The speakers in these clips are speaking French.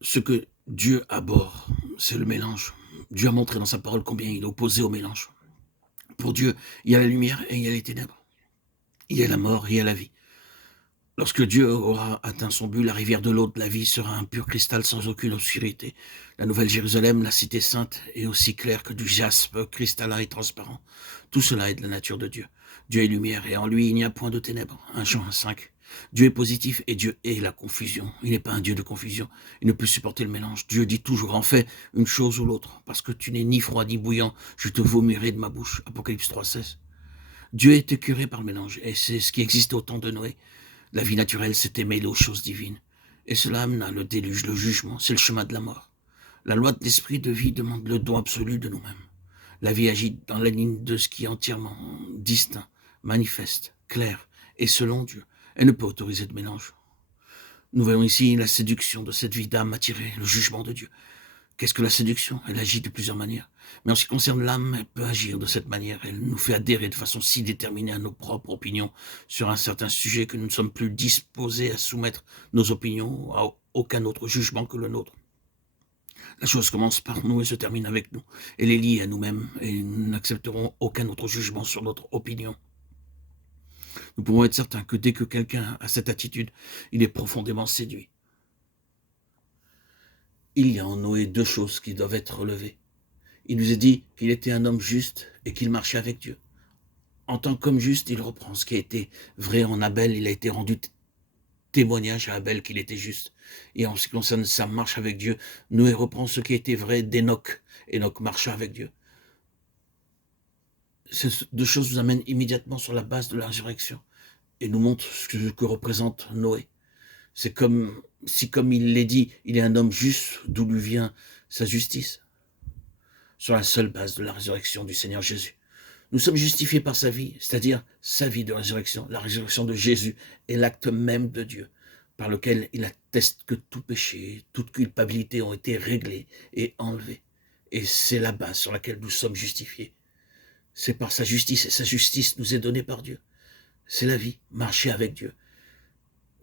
Ce que Dieu abhorre, c'est le mélange. Dieu a montré dans sa parole combien il est opposé au mélange. Pour Dieu, il y a la lumière et il y a les ténèbres. Il y a la mort et il y a la vie. Lorsque Dieu aura atteint son but, la rivière de l'eau de la vie sera un pur cristal sans aucune obscurité. La Nouvelle Jérusalem, la cité sainte, est aussi claire que du jaspe cristallin et transparent. Tout cela est de la nature de Dieu. Dieu est lumière et en lui il n'y a point de ténèbres. 1 Jean 5. Dieu est positif et Dieu est la confusion. Il n'est pas un Dieu de confusion. Il ne peut supporter le mélange. Dieu dit toujours en fait une chose ou l'autre. Parce que tu n'es ni froid ni bouillant, je te vomirai de ma bouche. Apocalypse 3,16. Dieu est écœuré par le mélange et c'est ce qui existait au temps de Noé. La vie naturelle s'était mêlée aux choses divines. Et cela amena le déluge, le jugement, c'est le chemin de la mort. La loi de l'esprit de vie demande le don absolu de nous-mêmes. La vie agit dans la ligne de ce qui est entièrement distinct, manifeste, clair et selon Dieu. Elle ne peut autoriser de mélange. Nous voyons ici la séduction de cette vie d'âme attirée, le jugement de Dieu. Qu'est-ce que la séduction? Elle agit de plusieurs manières. Mais en ce qui concerne l'âme, elle peut agir de cette manière. Elle nous fait adhérer de façon si déterminée à nos propres opinions sur un certain sujet que nous ne sommes plus disposés à soumettre nos opinions à aucun autre jugement que le nôtre. La chose commence par nous et se termine avec nous. Elle est liée à nous-mêmes et nous n'accepterons aucun autre jugement sur notre opinion. Nous pouvons être certains que dès que quelqu'un a cette attitude, il est profondément séduit. Il y a en Noé deux choses qui doivent être relevées. Il nous est dit qu'il était un homme juste et qu'il marchait avec Dieu. En tant qu'homme juste, il reprend ce qui a été vrai en Abel. Il a été rendu témoignage à Abel qu'il était juste. Et en ce qui concerne sa marche avec Dieu, Noé reprend ce qui a été vrai d'Enoch. Enoch marcha avec Dieu. Ces deux choses nous amènent immédiatement sur la base de la résurrection et nous montrent ce que représente Noé. C'est comme si, comme il l'est dit, il est un homme juste, d'où lui vient sa justice, sur la seule base de la résurrection du Seigneur Jésus. Nous sommes justifiés par sa vie, c'est-à-dire sa vie de résurrection. La résurrection de Jésus est l'acte même de Dieu, par lequel il atteste que tout péché, toute culpabilité ont été réglés et enlevés. Et c'est la base sur laquelle nous sommes justifiés. C'est par sa justice, et sa justice nous est donnée par Dieu. C'est la vie, marcher avec Dieu.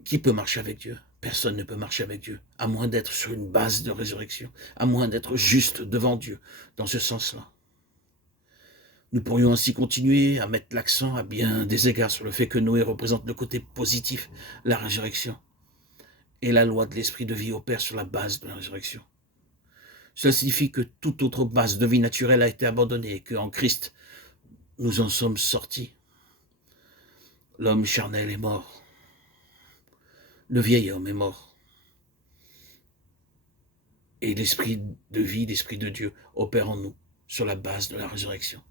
Qui peut marcher avec Dieu? Personne ne peut marcher avec Dieu, à moins d'être sur une base de résurrection, à moins d'être juste devant Dieu, dans ce sens-là. Nous pourrions ainsi continuer à mettre l'accent à bien des égards sur le fait que Noé représente le côté positif, la résurrection, et la loi de l'esprit de vie opère sur la base de la résurrection. Cela signifie que toute autre base de vie naturelle a été abandonnée et qu'en Christ, nous en sommes sortis. L'homme charnel est mort. Le vieil homme est mort. Et l'esprit de vie, l'esprit de Dieu opère en nous sur la base de la résurrection.